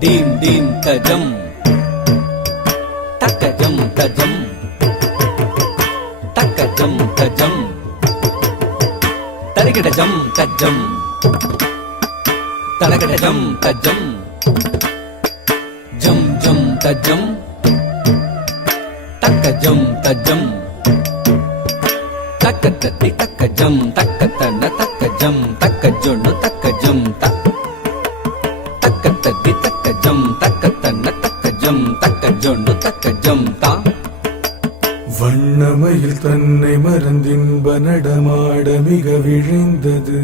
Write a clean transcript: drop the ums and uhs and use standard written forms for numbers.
deen deen tajam takajam tajam takajam tajam tarigidajam tajam tarigidajam tajam jam jam tajam takajam tajam takatati takajam takatana takajam takajonu takajam tak takatati takajam takatana takajam takajonu takajam ta வண்ணமயில் தன்னை மறந்தின்ப நடமாட மிக விழைந்தது